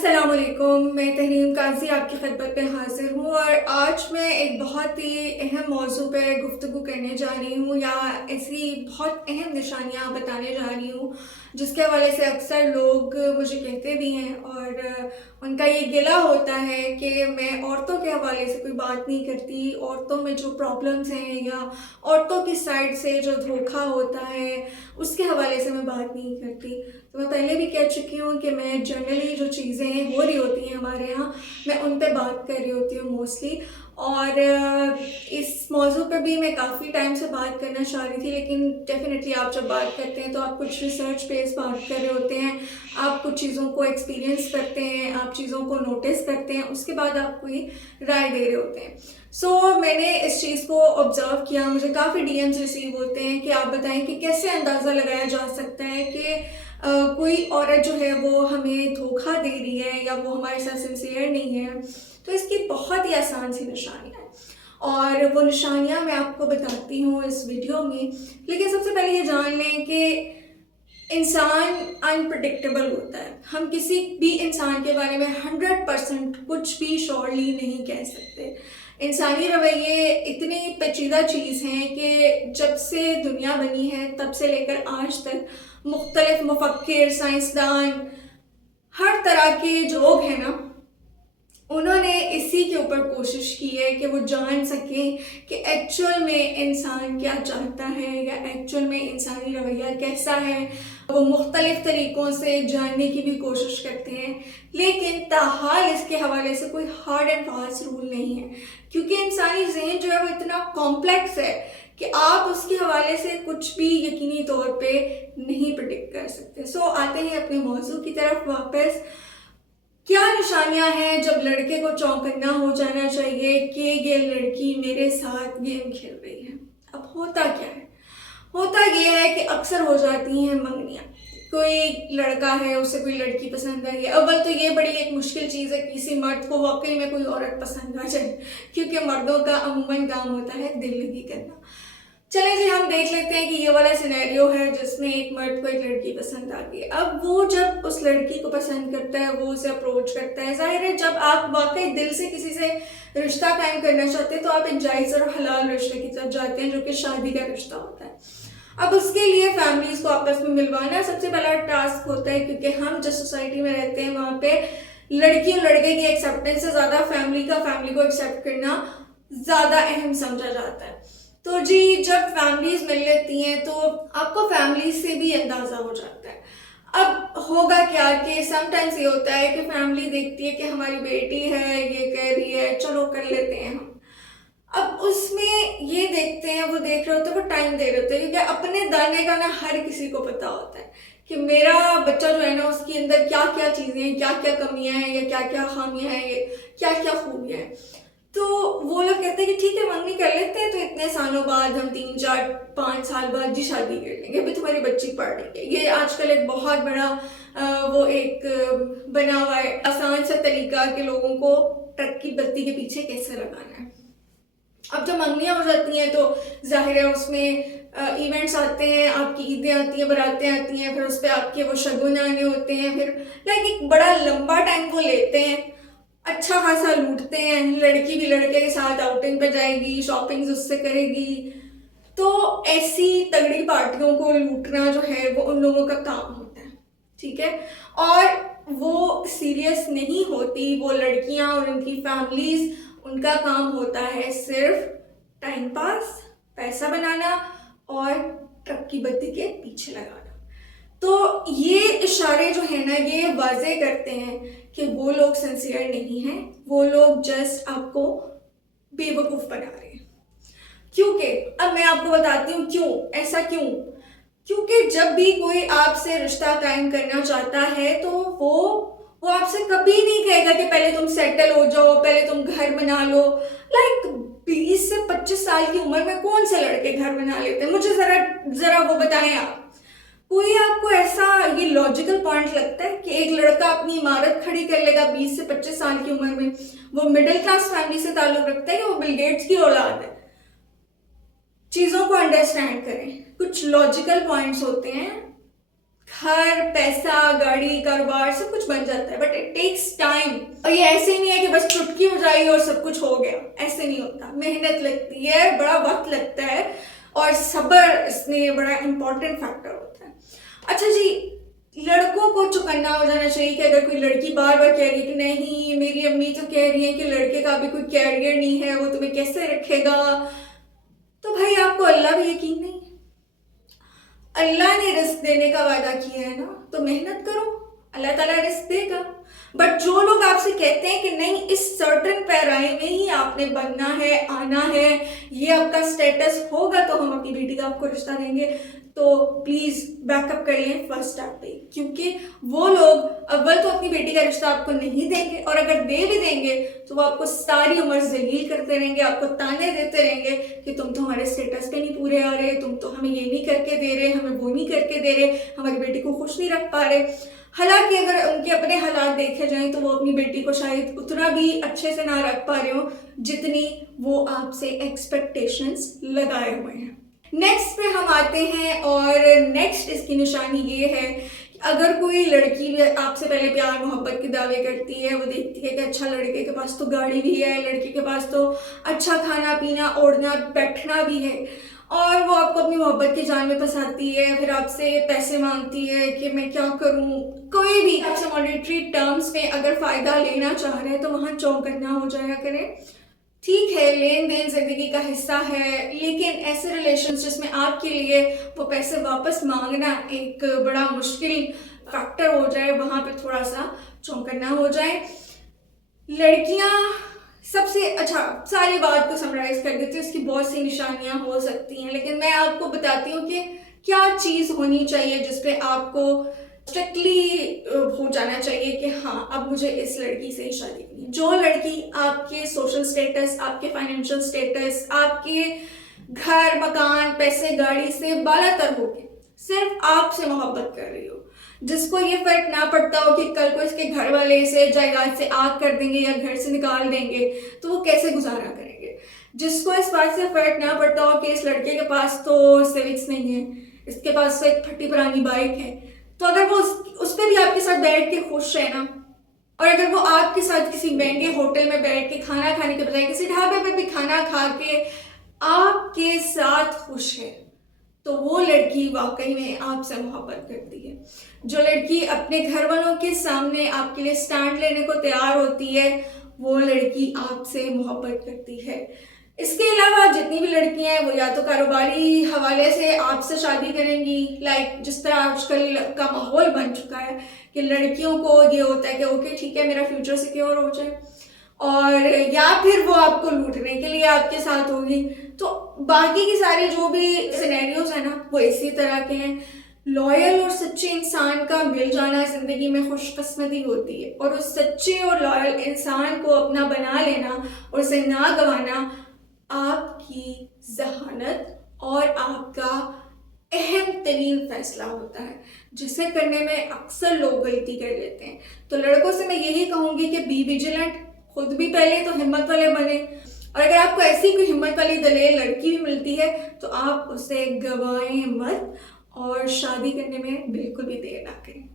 अस्सलामुअलैकुम, मैं तहरीम काजी आपकी खिदमत में हाजिर हूँ और आज मैं एक बहुत ही अहम मौजू पे गुफ्तगू करने जा रही हूँ या ऐसी बहुत अहम निशानियाँ बताने जा रही हूँ जिसके हवाले से अक्सर लोग मुझे कहते भी हैं और उनका ये गिला होता है कि मैं औरतों के हवाले से कोई बात नहीं करती। औरतों में जो प्रॉब्लम्स हैं या औरतों की साइड से जो धोखा होता है उसके हवाले से मैं बात नहीं करती। तो मैं पहले भी कह चुकी हूँ कि मैं जनरली जो चीज़ें हो रही होती हैं हमारे यहाँ, मैं उन पे बात कर रही होती हूँ मोस्टली। और इस मौजू पे भी मैं काफ़ी टाइम से बात करना चाह रही थी, लेकिन डेफिनेटली आप जब बात करते हैं तो आप कुछ रिसर्च बेस्ड बात कर रहे होते हैं, आप कुछ चीज़ों को एक्सपीरियंस करते हैं, आप चीज़ों को नोटिस करते हैं, उसके बाद आप कोई राय दे रहे होते हैं। मैंने इस चीज़ को ऑब्ज़र्व किया, मुझे काफ़ी डीएम्स रिसीव होते हैं कि आप बताएं कि कैसे अंदाज़ा लगाया जा सकता है कि कोई औरत जो है वो हमें धोखा दे रही है या वो हमारे साथ सिंसियर नहीं है। तो इसकी बहुत ही आसान सी निशानियाँ हैं और वो निशानियाँ मैं आपको बताती हूँ इस वीडियो में। लेकिन सबसे पहले ये जान लें कि इंसान अनप्रडिक्टेबल होता है। हम किसी भी इंसान के बारे में 100% कुछ भी श्योरली नहीं कह सकते। इंसानी रवैये इतनी पेचीदा चीज़ हैं कि जब से दुनिया बनी है तब से लेकर आज तक मुख्तलिफ मुफक्किर, साइंसदान, हर तरह के जो लोग हैं ना, उन्होंने इसी के ऊपर कोशिश की है कि वो जान सकें कि एक्चुअल में इंसान क्या चाहता है या एक्चुअल में इंसानी रवैया कैसा है। वो मुख्तलिफ तरीक़ों से जानने की भी कोशिश करते हैं, लेकिन ताहाल इसके हवाले से कोई हार्ड एंड फास्ट रूल नहीं है, क्योंकि इंसानी ज़हन जो है वो इतना कॉम्प्लेक्स है कि आप उसके हवाले से कुछ भी यकीनी तौर पे नहीं प्रेडिक्ट कर सकते। आते हैं अपने मौजू की तरफ वापस। क्या निशानियां हैं जब लड़के को चौंकना हो जाना चाहिए कि ये लड़की मेरे साथ गेम खेल रही है? अब होता क्या है? होता ये है कि अक्सर हो जाती हैं मंगनियाँ। कोई लड़का है, उसे कोई लड़की पसंद आई है। अव्वल तो ये बड़ी एक मुश्किल चीज़ है किसी मर्द को वाकई में कोई औरत पसंद आ जाए, क्योंकि मर्दों का अमूमन काम होता है दिल लगी करना। चलें जी, हम देख लेते हैं कि ये वाला सिनेरियो है जिसमें एक मर्द को एक लड़की पसंद आ गई। अब वो जब उस लड़की को पसंद करता है, वो उसे अप्रोच करता है। जाहिर है जब आप वाकई दिल से किसी से रिश्ता कायम करना चाहते हैं तो आप एक जायज़ और हलाल रिश्ते की तरफ जाते हैं, जो कि शादी का रिश्ता होता है। अब उसके लिए फैमिलीज़ को आपस में मिलवाना सबसे पहला टास्क होता है, क्योंकि हम जिस सोसाइटी में रहते हैं वहाँ पे लड़की और लड़के की एक्सेप्टेंस से ज़्यादा फैमिली को एक्सेप्ट करना ज़्यादा अहम समझा जाता है। तो जी, जब फैमिलीज मिल लेती हैं तो आपको फैमिली से भी अंदाज़ा हो जाता है। अब होगा क्या कि समटाइम्स ये होता है कि फैमिली देखती है कि हमारी बेटी है, ये कह रही है, चलो कर लेते हैं हम। अब उसमें ये देखते हैं, वो देख रहे होते हैं, वो टाइम दे रहे होते हैं, क्योंकि अपने दाने का ना हर किसी को पता होता है कि मेरा बच्चा जो है ना, उसके अंदर क्या क्या चीज़ें हैं, क्या क्या कमियां हैं या क्या क्या खामियां हैं, ये क्या क्या खूबियां हैं। तो वो लोग कहते हैं कि ठीक है, मंगनी कर लेते हैं, तो इतने सालों बाद हम 3 4 5 साल बाद जी शादी कर लेंगे, अभी तुम्हारी बच्ची पढ़ रही है। ये आजकल एक बहुत बड़ा वो एक बना हुआ है आसान सा तरीका कि लोगों को ट्रक की बत्ती के पीछे कैसे लगाना है। अब जब मंगनियाँ हो जाती हैं तो जाहिर है उसमें इवेंट्स आते हैं, आपकी ईदें आती हैं, बारातें आती हैं, फिर उस पर आपके वो शगुन आने होते हैं, फिर लाइक एक बड़ा लंबा टाइम वो लेते हैं, अच्छा खासा लूटते हैं। लड़की भी लड़के के साथ आउटिंग पे जाएगी, शॉपिंग उससे करेगी। तो ऐसी तगड़ी पार्टियों को लूटना जो है वो उन लोगों का काम होता है, ठीक है। और वो सीरियस नहीं होती वो लड़कियां और उनकी फैमिलीज, उनका काम होता है सिर्फ टाइम पास, पैसा बनाना और ट्रक की बत्ती के पीछे लगाना। तो ये इशारे जो है ना, ये वाजे करते हैं कि वो लोग सिंसियर नहीं हैं, वो लोग जस्ट आपको बेवकूफ़ बना रहे हैं। क्योंकि अब मैं आपको बताती हूँ क्यों, ऐसा क्यों। क्योंकि जब भी कोई आपसे रिश्ता कायम करना चाहता है तो वो आपसे कभी नहीं कहेगा कि पहले तुम सेटल हो जाओ, पहले तुम घर बना लो। लाइक 20 से 25 साल की उम्र में कौन से लड़के घर बना लेते हैं? मुझे जरा वो बताएं आप। कोई आपको ऐसा ये लॉजिकल पॉइंट लगता है कि एक लड़का अपनी इमारत खड़ी कर लेगा 20 से 25 साल की उम्र में? वो मिडिल क्लास फैमिली से ताल्लुक रखता है कि वो बिल गेट्स की औलाद है? चीज़ों को अंडरस्टैंड करें, कुछ लॉजिकल पॉइंट्स होते हैं, घर, पैसा, गाड़ी, कारोबार सब कुछ बन जाता है, बट इट टेक्स टाइम। और ये ऐसे नहीं है कि बस चुटकी हो जाएगी और सब कुछ हो गया, ऐसे नहीं होता। मेहनत लगती है, बड़ा वक्त लगता है, और सब्र इसमें बड़ा इंपॉर्टेंट फैक्टर होता है। अच्छा जी, लड़कों को चौकन्ना हो जाना चाहिए कि अगर कोई लड़की बार बार कह रही है कि नहीं मेरी अम्मी तो कह रही है कि लड़के का भी कोई कैरियर नहीं है, वो तुम्हें कैसे रखेगा, तो भाई आपको अल्लाह भी यकीन नहीं है? अल्लाह ने रिस्क देने का वादा किया है ना, तो मेहनत करो, अल्लाह ताला रिस्क देगा। बट जो लोग आपसे कहते हैं कि नहीं इस सर्टन पैराए में ही आपने बनना है, आना है, ये आपका स्टेटस होगा तो हम अपनी बेटी का आपको रिश्ता देंगे, तो प्लीज़ बैकअप कर लें फर्स्ट स्टेप पे, क्योंकि वो लोग अव्वल तो अपनी बेटी का रिश्ता आपको नहीं देंगे, और अगर दे भी देंगे तो वो आपको सारी उम्र जलील करते रहेंगे, आपको ताने देते रहेंगे कि तुम तो हमारे स्टेटस पे नहीं पूरे आ रहे, तुम तो हमें ये नहीं करके दे रहे, हमें वो नहीं करके दे रहे, हमारी बेटी को खुश नहीं रख पा रहे। हालांकि अगर उनके अपने हालात देखे जाएं तो वो अपनी बेटी को शायद उतना भी अच्छे से ना रख पा रहे हो जितनी वो आपसे एक्सपेक्टेशंस लगाए हुए हैं। नेक्स्ट पे हम आते हैं, और नेक्स्ट इसकी निशानी ये है कि अगर कोई लड़की आपसे पहले प्यार मोहब्बत के दावे करती है, वो देखती है कि अच्छा लड़के के पास तो गाड़ी भी है, लड़के के पास तो अच्छा खाना पीना ओढ़ना बैठना भी है, और वो आपको अपनी मोहब्बत की जान में फंसाती है, फिर आपसे पैसे मांगती है कि मैं क्या करूं। कोई भी आपसे मॉनेटरी टर्म्स में अगर फ़ायदा लेना चाह रहे हैं तो वहाँ चौकन्ना हो जाया करें। ठीक है, लेन देन जिंदगी का हिस्सा है, लेकिन ऐसे रिलेशंस जिसमें आपके लिए वो पैसे वापस मांगना एक बड़ा मुश्किल फैक्टर हो जाए, वहाँ पे थोड़ा सा चौकन्ना हो जाए। लड़कियाँ सबसे अच्छा, सारी बात को समराइज कर देती हूँ, इसकी बहुत सी निशानियाँ हो सकती हैं, लेकिन मैं आपको बताती हूँ कि क्या चीज़ होनी चाहिए जिसपे आपको स्ट्रिक्टली हो जाना चाहिए कि हाँ अब मुझे इस लड़की से ही शादी करनी है। जो लड़की आपके सोशल स्टेटस, आपके फाइनेंशियल स्टेटस, आपके घर मकान पैसे गाड़ी से बालातर होके सिर्फ आपसे मोहब्बत कर रही हो, जिसको ये फर्क ना पड़ता हो कि कल को इसके घर वाले इसे जायदाद से आग कर देंगे या घर से निकाल देंगे तो वो कैसे गुजारा करेंगे, जिसको इस बात से फर्क ना पड़ता हो कि इस लड़के के पास तो सिविक्स नहीं है, इसके पास तो एक फटी पुरानी बाइक है, तो अगर वो उस पर भी आपके साथ बैठ के खुश है ना, और अगर वो आपके साथ किसी महंगे होटल में बैठ के खाना खाने के बजाय किसी ढाबे पे भी खाना खा के आपके साथ खुश है, तो वो लड़की वाकई में आपसे मोहब्बत करती है। जो लड़की अपने घर वालों के सामने आपके लिए स्टैंड लेने को तैयार होती है, वो लड़की आपसे मोहब्बत करती है। इसके अलावा जितनी भी लड़कियां हैं वो या तो कारोबारी हवाले से आपसे शादी करेंगी, लाइक जिस तरह आजकल का माहौल बन चुका है कि लड़कियों को ये होता है कि ओके ठीक है मेरा फ्यूचर सिक्योर हो जाए, और या फिर वो आपको लूटने के लिए आपके साथ होगी। तो बाकी की सारी जो भी सिनेरियोज है ना वो इसी तरह के हैं। लॉयल और सच्चे इंसान का मिल जाना ज़िंदगी में खुशकिस्मती होती है, और उस सच्चे और लॉयल इंसान को अपना बना लेना और उसे ना गंवाना आपकी जहानत और आपका अहम तरीन फैसला होता है, जिसे करने में अक्सर लोग गलती कर लेते हैं। तो लड़कों से मैं यही कहूँगी कि बी विजिलेंट, खुद भी पहले तो हिम्मत वाले बने, और अगर आपको ऐसी कोई हिम्मत वाली दलेर लड़की भी मिलती है तो आप उसे गवाएं मत और शादी करने में बिल्कुल भी देर ना करें।